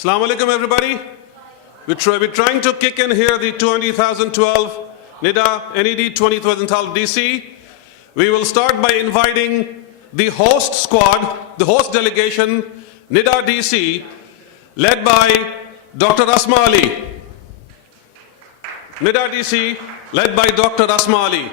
Assalamu alaikum, everybody. We're trying to kick in here the 2012 NED 2012 DC. We will start by inviting the host squad, the host delegation, NED DC, led by Dr. Asma Ali. NED DC, led by Dr. Asma Ali.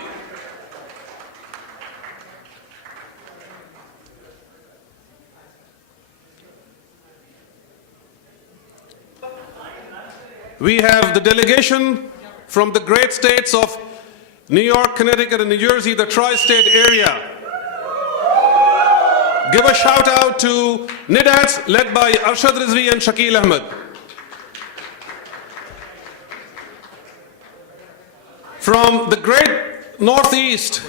We have the delegation from the great states of New York, Connecticut, and New Jersey, the tri-state area. Give a shout out to NEDs led by Arshad Rizvi and Shakil Ahmed. From the great Northeast,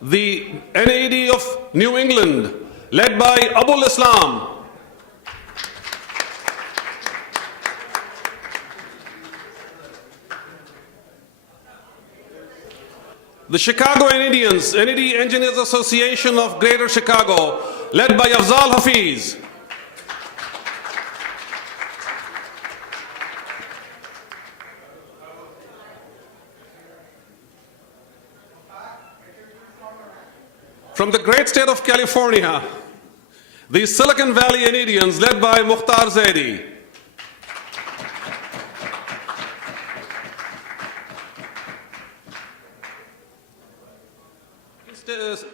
the NED of New England, led by Abul Islam. The Chicago NEDians, NED Engineers Association of Greater Chicago, led by Afzal Hafiz. From the great state of California, the Silicon Valley NEDians, led by Mukhtar Zaidi.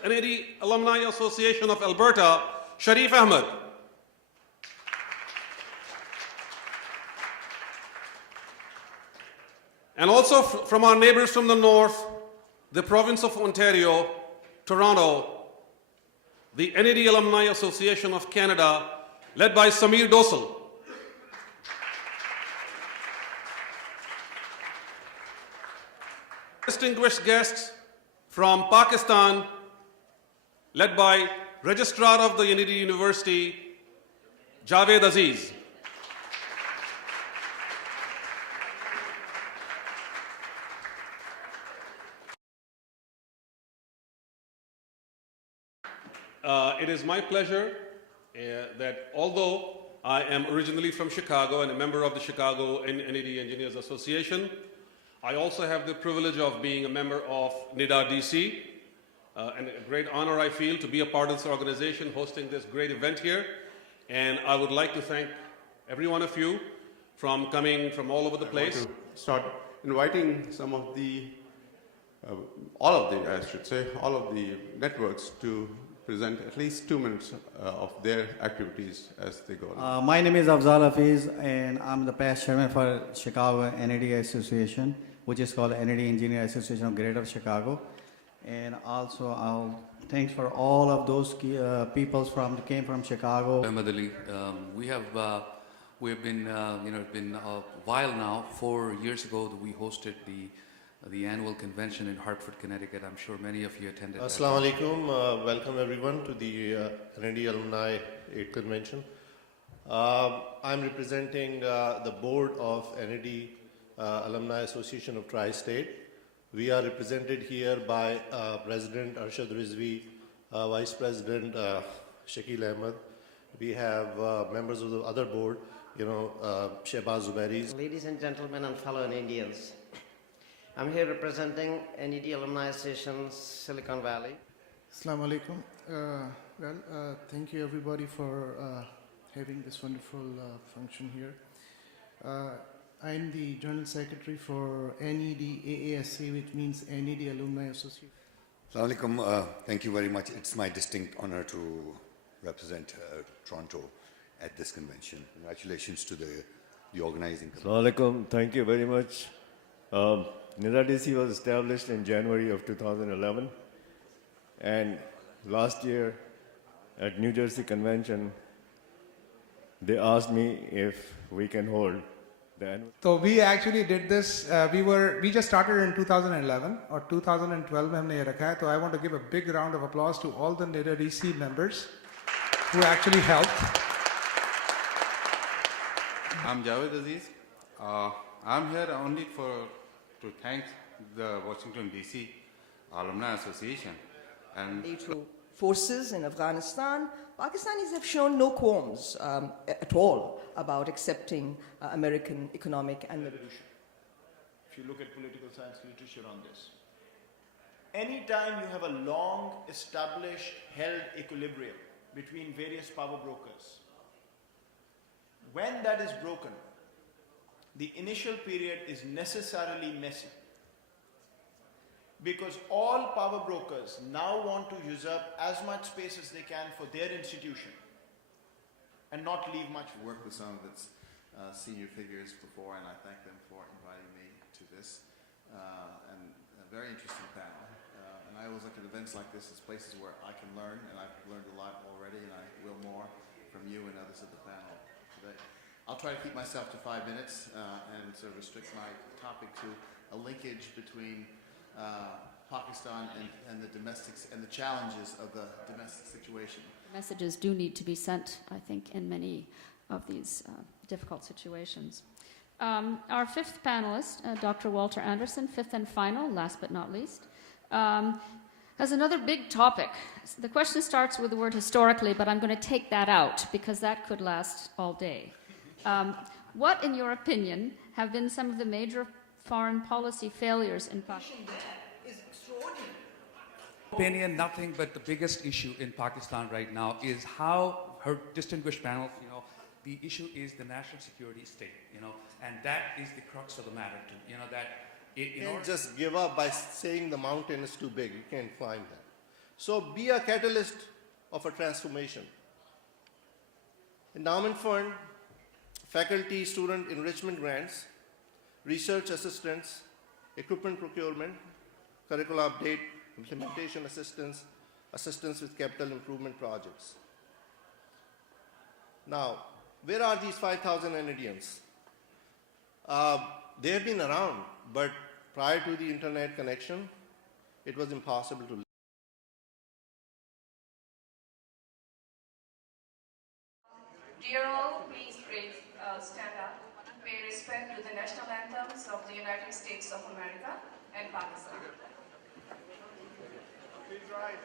NED Alumni Association of Alberta, Sharif Ahmed. And also from our neighbors from the north, the province of Ontario, Toronto, the NED Alumni Association of Canada, led by Samir Dosal. Distinguished guests from Pakistan, led by Registrar of the NED University, Javed Aziz. It is my pleasure that although I am originally from Chicago and a member of the Chicago NED Engineers Association, I also have the privilege of being a member of NED DC, and a great honor I feel to be a part of this organization hosting this great event here. And I would like to thank every one of you from coming from all over the place. I want to start inviting some of the, all of the networks to present at least 2 minutes of their activities as they go along. My name is Afzal Hafiz, and I'm the past chairman for Chicago NED Association, which is called NED Engineer Association of Greater Chicago. And also, thanks for all of those people came from Chicago. Ahmed Ali, we have been, it's been a while now. 4 years ago, that we hosted the annual convention in Hartford, Connecticut. I'm sure many of you attended. Assalamu alaikum. Welcome everyone to the NED Alumni Convention. I'm representing the board of NED Alumni Association of Tri-State. We are represented here by President Arshad Rizvi, Vice President Shakil Ahmed. We have members of the other board, Shehbaz Zubairi. Ladies and gentlemen and fellow Indians, I'm here representing NED Alumni Association, Silicon Valley. Assalamu alaikum. Thank you everybody for having this wonderful function here. I'm the General Secretary for NED AASC, which means NED Alumni Association. Assalamu alaikum. Thank you very much. It's my distinct honor to represent Toronto at this convention. Congratulations to the organizing committee. Assalamu alaikum. Thank you very much. NED DC was established in January of 2011, and last year at New Jersey Convention, they asked me if we can hold the annual. So we actually did this. We just started in 2011 or 2012 में हमने ये रखा है. So I want to give a big round of applause to all the NED DC members who actually helped. I'm Javed Aziz. I'm here only to thank the Washington DC Alumni Association and To forces in Afghanistan, Pakistanis have shown no qualms at all about accepting American economic and military. If you look at political science literature on this, anytime you have a long established held equilibrium between various power brokers, when that is broken, the initial period is necessarily messy, because all power brokers now want to use up as much space as they can for their institution and not leave much. Worked with some of its senior figures before, and I thank them for inviting me to this. And a very interesting panel. And I always look at events like this as places where I can learn, and I've learned a lot already, and I will more from you and others at the panel today. I'll try to keep myself to 5 minutes and to restrict my topic to a linkage between Pakistan and the domestics and the challenges of the domestic situation. Messages do need to be sent, I think, in many of these difficult situations. Our fifth panelist, Dr. Walter Anderson, fifth and final, last but not least, has another big topic. The question starts with the word historically, but I'm going to take that out because that could last all day. What, in your opinion, have been some of the major foreign policy failures in Pakistan? Opinion, nothing but the biggest issue in Pakistan right now is how her distinguished panel, the issue is the national security state, and that is the crux of the matter, that you can't just give up by saying the mountain is too big. You can't climb that. So be a catalyst of a transformation. Endowment fund, faculty student enrichment grants, research assistance, equipment procurement, curricular update, implementation assistance, assistance with capital improvement projects. Now, where are these 5,000 NEDs? They have been around, but prior to the internet connection, it was impossible to live. Dear all, please stand up. Pay respect to the national anthems of the United States of America and Pakistan. Please rise.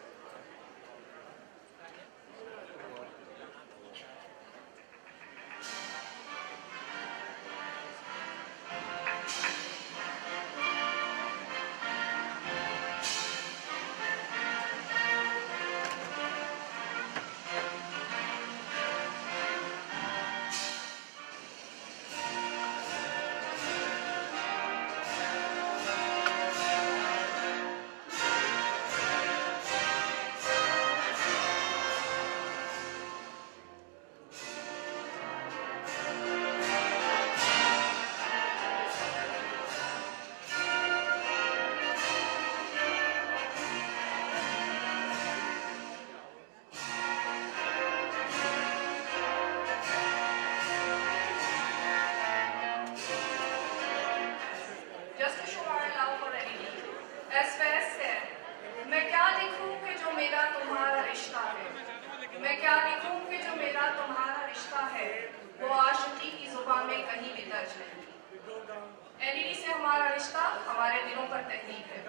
NED से हमारा रिश्ता हमारे दिलों पर तहरीक है.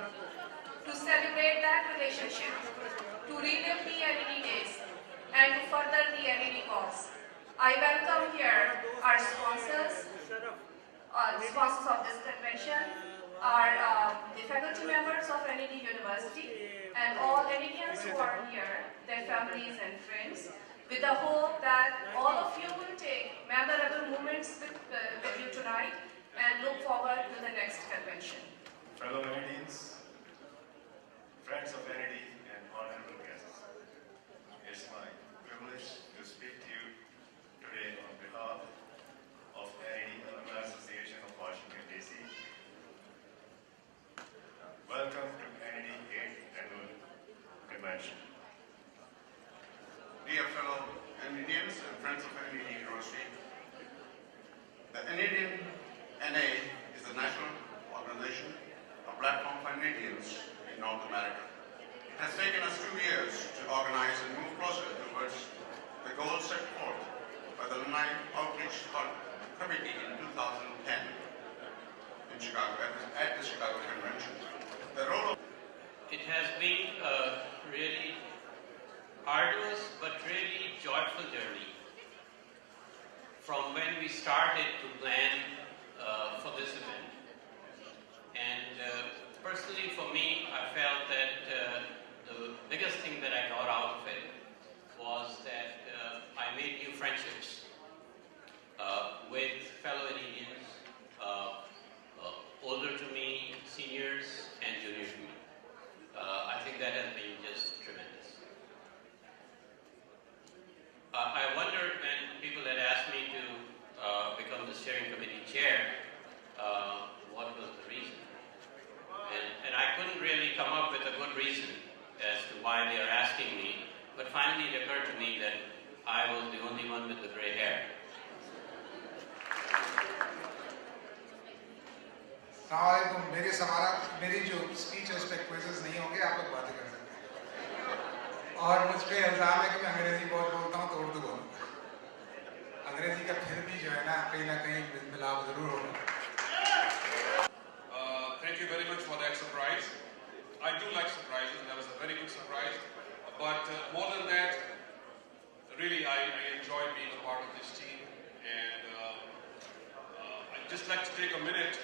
To celebrate that relationship, to relive the NED days, and to further the NED cause, I welcome here our sponsors of this convention, are the faculty members of NED University, and all NEDians who are here, their families and friends, with the hope that all of you will take memorable moments with you tonight and look forward to the next convention. Fellow NEDians, friends of NED, and honorable guests, it's my privilege to speak to you today on behalf of NED Alumni Association of Washington, D.C. Welcome to NED 8th Annual Convention. Dear fellow NEDians and friends of NED University, the NED NA is the national organization, a platform for NEDians in North America. It has taken us 2 years to organize and move closer towards the goals set forth by the Alumni Outreach Committee in 2010 in Chicago, at the Chicago Convention. The role of it has been a really arduous but really joyful journey from when we started to plan for this event. And personally for me, I felt that the biggest thing that I got out of it was that I made new friendships with fellow NEDs, older to me, seniors, and junior to me. I think that has been just tremendous. I wondered when people had asked me to become the steering committee chair, what was the reason? And I couldn't really come up with a good reason as to why they are asking me, but finally it occurred to me that I was the only one with the gray hair. मेरी जो speech है उस पर quizzes नहीं होंगे, आप लोग बातें कर सकते हैं। और मुझ पे इल्ज़ाम है कि मैं अंग्रेजी बहुत बोलता हूँ तो उर्दू बोलूँगा। अंग्रेजी का फिर भी जो है ना कहीं मिलाप जरूर होगा। Thank you very much for that surprise. I do like surprises, and that was a very good surprise. But more than that, really I enjoyed being a part of this team, and I'd just like to take a minute.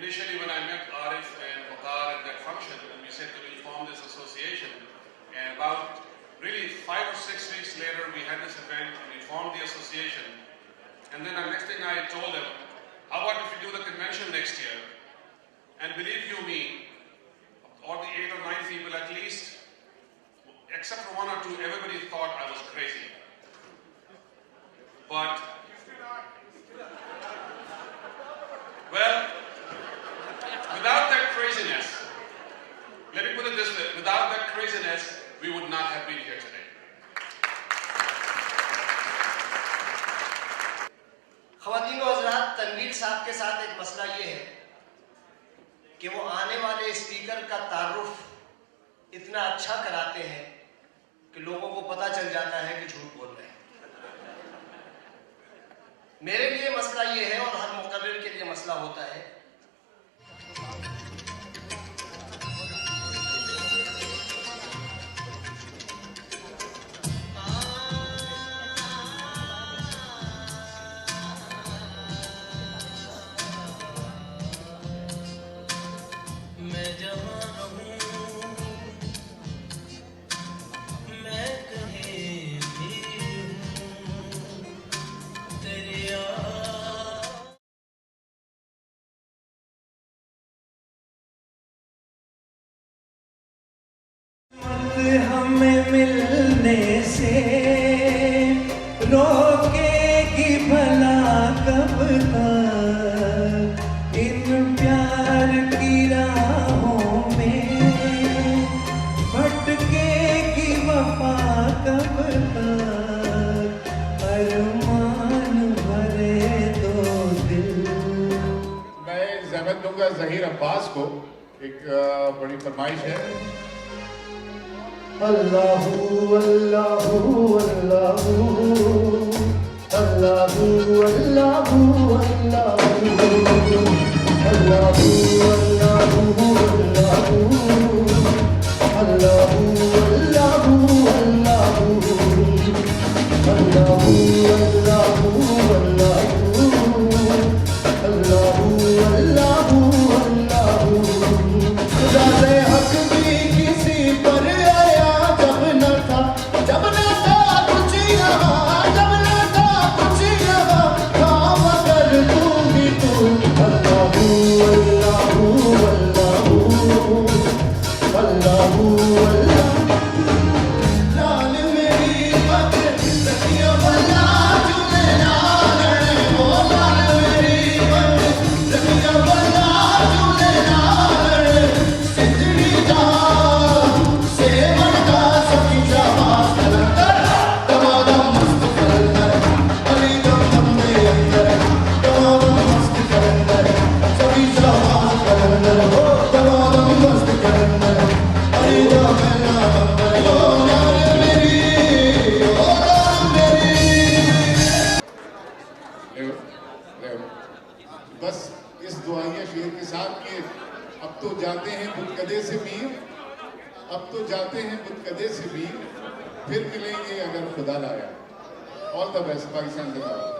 Initially, when I met Arif and Waqar at that function, and we said that we'll form this association, and about really 5 or 6 weeks later, we had this event, and we formed the association. And then the next thing I told them, how about if we do the convention next year? And believe you me, all the 8 or 9 people at least, except for 1 or 2, everybody thought I was crazy. But, well, without that craziness, let me put it this way, without that craziness, we would not have been here today. ख़वातीन और हज़रात, तनवीर साहब के साथ एक मसला ये है कि वो आने वाले स्पीकर का तारुफ इतना अच्छा कराते हैं कि लोगों को पता चल जाता है कि झूठ बोल रहे हैं। मेरे लिए मसला ये है और हर मुक़र्रिर के लिए मसला होता है हमें मिलने से रोकेगी भला कब तक इन प्यार की राहों में भटकेगी वफा कब तक अरमान भरे दो दिल। मैं ज़हमत दूंगा ज़हीर अब्बास को, एक बड़ी फरमाइश है। अल्लाहू अल्लाहू अल्लाहू अल्लाहू अल्लाहू अल्लाहू अल्लाहू अल्लाहू अल्लाहू अल्लाहू अल्लाहू अल्लाहू अल्लाहू अल्लाहू अल्लाहू अल्लाहू खुदा ने हक भी किसी पर जब न था कुछ यहाँ, जब न था कुछ यहाँ, काम कर दूंगी तू। अल्लाहू अल्लाहू अल्लाहू अल्लाहू अल्लाहू लाल मेरी पग सखियों वाला झूले लाल ओ लाल मेरी पग सखियों वाला झूले लाल सिजड़ी जा से बनता सखी जहां बस इस दुआइया शेर के साथ कि अब तो जाते हैं बुतकदे से मीर, अब तो जाते हैं बुतकदे से मीर, फिर मिलेंगे अगर खुदा लाया। ऑल द बेस्ट, पाकिस्तान जिंदाबाद।